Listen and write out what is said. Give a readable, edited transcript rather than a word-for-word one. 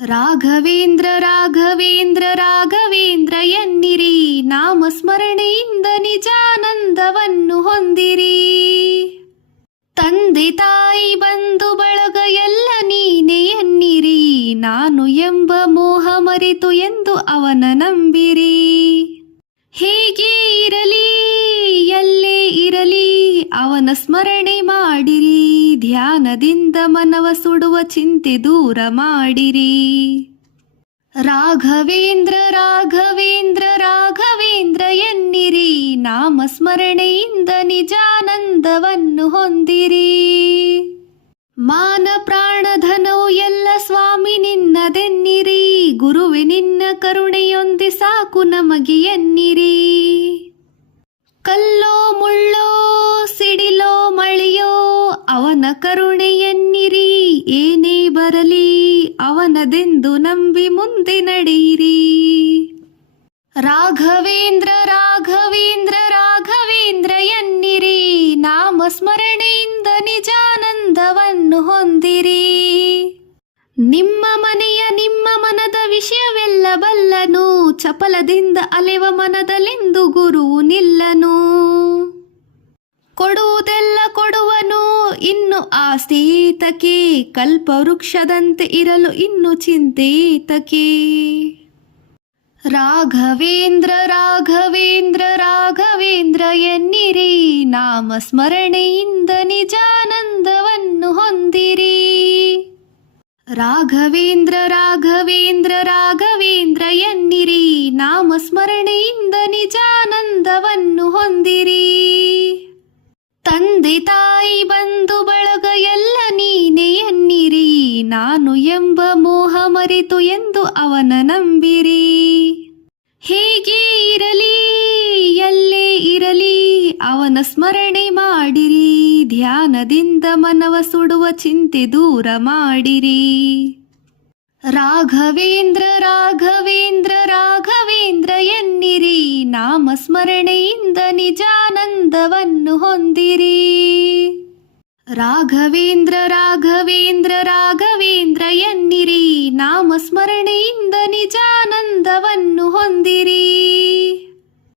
ರಾಘವೇಂದ್ರ ರಾಘವೇಂದ್ರ ರಾಘವೇಂದ್ರ ಎನ್ನಿರಿ, ನಾಮಸ್ಮರಣೆಯಿಂದ ನಿಜಾನಂದವನ್ನು ಹೊಂದಿರಿ. ತಂದೆ ತಾಯಿ ಬಂಧು ಬಳಗ ಎಲ್ಲ ನೀನೆ ಎನ್ನಿರಿ, ನಾನು ಎಂಬ ಮೋಹ ಮರೆತು ಎಂದು ಅವನ ನಂಬಿರಿ. ಹೇಗೆ ಇರಲಿ ಎಲ್ಲೇ ಇರಲಿ ಅವನ ಸ್ಮರಣೆ ಮಾಡಿರಿ, ಧ್ಯಾನದಿಂದ ಮನವ ಸುಡುವ ಚಿಂತೆ ದೂರ ಮಾಡಿರಿ. ರಾಘವೇಂದ್ರ ರಾಘವೇಂದ್ರ ರಾಘವೇಂದ್ರ ಎನ್ನಿರಿ, ನಾಮಸ್ಮರಣೆಯಿಂದ ನಿಜಾನಂದವನ್ನು ಹೊಂದಿರಿ. ಮಾನ ಪ್ರಾಣ ಧನವು ಎಲ್ಲ ಸ್ವಾಮಿ ನಿನ್ನದೆನ್ನಿರಿ, ಗುರುವೆ ನಿನ್ನ ಕರುಣೆಯೊಂದಿ ಸಾಕು ನಮಗೆ ಎನ್ನಿರಿ. ಕಲ್ಲೋ ಮುಳ್ಳೋ ಸಿಡಿಲೋ ಮಳೆಯೋ ಅವನ ಕರುಣೆ ಎನ್ನಿರಿ, ಏನೇ ಬರಲಿ ಅವನದೆಂದು ನಂಬಿ ಮುಂದೆ ನಡೆಯಿರಿ. ರಾಘವೇಂದ್ರ ರಾಘವೇಂದ್ರ ರಾಘವೇಂದ್ರ ಎನ್ನಿರಿ, ನಾಮಸ್ಮರಣೆಯಿಂದ ನಿಜಾನಂದವನ್ನು ಹೊಂದಿರಿ. ನಿಮ್ಮ ಮನೆಯ ನಿಮ್ಮ ಮನದ ವಿಷಯವೆಲ್ಲ ಬಲ್ಲನು, ಚಪಲದಿಂದ ಅಲೆವ ಮನದಲೆಂದು ಗುರು ನಿಲ್ಲನು. ಕೊಡುವುದೆಲ್ಲ ಕೊಡುವನು ಇನ್ನು ಆಸ್ತೀತಕೆ, ಕಲ್ಪವೃಕ್ಷದಂತೆ ಇರಲು ಇನ್ನು ಚಿಂತೇತಕೆ. ರಾಘವೇಂದ್ರ ರಾಘವೇಂದ್ರ ರಾಘವೇಂದ್ರ ಎನ್ನಿರಿ, ನಾಮಸ್ಮರಣೆಯಿಂದ ನಿಜಾನಂದವನ್ನು ಹೊಂದಿರಿ. ರಾಘವೇಂದ್ರ ರಾಘವೇಂದ್ರ ರಾಘವೇಂದ್ರ ಎನ್ನಿರಿ, ನಾಮಸ್ಮರಣೆಯಿಂದ ನಿಜಾನಂದವನ್ನು ಹೊಂದಿರಿ. ತಂದೆ ತಾಯಿ ಬಂಧು ಬಳಗ ಎಲ್ಲ ನೀನೆ ಎನ್ನಿರಿ, ನಾನು ಎಂಬ ಮೋಹ ಮರೆತು ಎಂದು ಅವನ ನಂಬಿರಿ. ಹೇಗೆ ಇರಲಿ ಎಲ್ಲೇ ಇರಲಿ ಅವನ ಸ್ಮರಣೆ ಮಾಡಿರಿ, ಧ್ಯಾನದಿಂದ ಮನವ ಸುಡುವ ಚಿಂತೆ ದೂರ ಮಾಡಿರಿ. ರಾಘವೇಂದ್ರ ರಾಘವೇಂದ್ರ ರಾಘವೇಂದ್ರ ಎನ್ನಿರಿ, ನಾಮಸ್ಮರಣೆಯಿಂದ ನಿಜಾನಂದವನ್ನು ಹೊಂದಿರಿ. ರಾಘವೇಂದ್ರ ರಾಘವೇಂದ್ರ ರಾಘವೇಂದ್ರ ಎನ್ನಿರಿ, ನಾಮಸ್ಮರಣೆಯಿಂದ ನಿಜಾನಂದವನ್ನು ಹೊಂದಿರಿ.